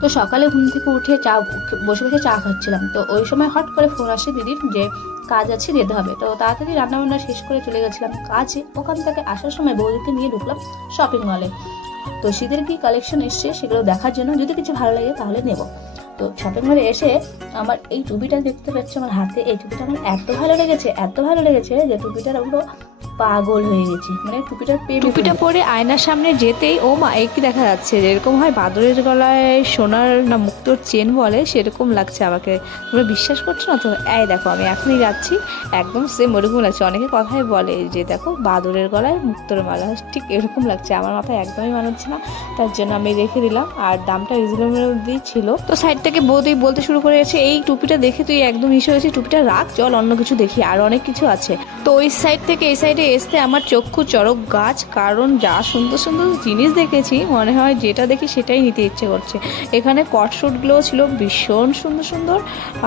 তো সকালে ঘুম থেকে উঠে বসে বসে চা খাচ্ছিলাম, তো ওই সময় হট করে ফোন আসে দিদির যে কাজ আছে, যেতে হবে। তো তাড়াতাড়ি রান্নাবান্না শেষ করে চলে গেছিলাম কাজে। ওখান থেকে আসার সময় বৌদিকে নিয়ে ঢুকলাম শপিং মলে। তো শীতের কি কালেকশন এসছে সেগুলো দেখার জন্য, যদি কিছু ভালো লাগে তাহলে নেব। তো শপিং মলে এসে আমার এই টুপিটা দেখতে পাচ্ছি আমার হাতে, এই টুপিটা আমার এত ভালো লেগেছে, এত ভালো লেগেছে যে টুপিটার পুরো পাগল হয়ে গেছি, মানে টুপিটার টুপিটা পরে আয়নার সামনে যেতেই ও মা একই দেখা যাচ্ছে, যেরকম হয় বাদরের গলায় সোনার না মুক্তোর চেন বলে, সেরকম লাগছে আমাকে। তোমরা বিশ্বাস করছো না তো? এই দেখো আমি এখনই যাচ্ছি, একদম সেম ওরকম লাগছে। অনেকে কথাই বলে যে দেখো বাদরের গলায় মুক্তোর মালা, ঠিক এরকম লাগছে। আমার মাথায় একদমই মানাচ্ছে না, তার জন্য আমি রেখে দিলাম। আর দামটা রিজনেবল অবধি ছিল। তো সাইড থেকে বৌদি বলতে শুরু করে গেছে, এই টুপিটা দেখে তুই একদম ইসে হয়েছে, টুপিটা রাখ, চল অন্য কিছু দেখি, আর অনেক কিছু আছে। তো ওই সাইড থেকে এই সাইডে আসতে আমার চক্ষু চড়ক গাছ, কারণ যা সুন্দর সুন্দর জিনিস দেখেছি, মনে হয় যেটা দেখি সেটাই নিতে ইচ্ছে করছে। এখানে কটশুটগুলোও ছিল ভীষণ সুন্দর সুন্দর,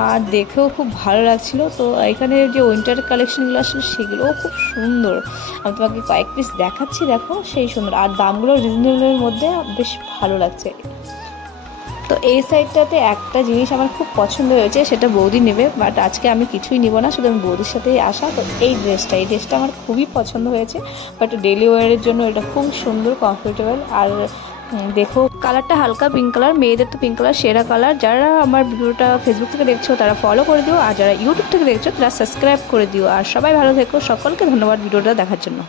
আর দেখেও খুব ভালো লাগছিল। তো এখানে যে উইন্টার কালেকশনগুলো আসলে সেগুলোও খুব সুন্দর। আমি তোমাকে কয়েক পিস দেখাচ্ছি, দেখো সেই সুন্দর, আর দামগুলো রিজনেবলের মধ্যে বেশ ভালো লাগছে। তো এই সাইডটাতে একটা জিনিস আমার খুব পছন্দ হয়েছে, সেটা বৌদি নেবে, বাট আজকে আমি কিছুই নিব না, শুধু আমি বৌদির সাথেই আসা। তো এই ড্রেসটা আমার খুবই পছন্দ হয়েছে, বাট ডেলি ওয়ারের জন্য এটা খুব সুন্দর, কমফোর্টেবল। আর দেখো কালারটা হালকা পিঙ্ক কালার, মেয়েদের তো পিঙ্ক কালার সেরা কালার। যারা আমার ভিডিওটা ফেসবুক থেকে দেখছো তারা ফলো করে দিও, আর যারা ইউটিউব থেকে দেখছো তারা সাবস্ক্রাইব করে দিও। আর সবাই ভালো থেকো, সকলকে ধন্যবাদ ভিডিওটা দেখার জন্য।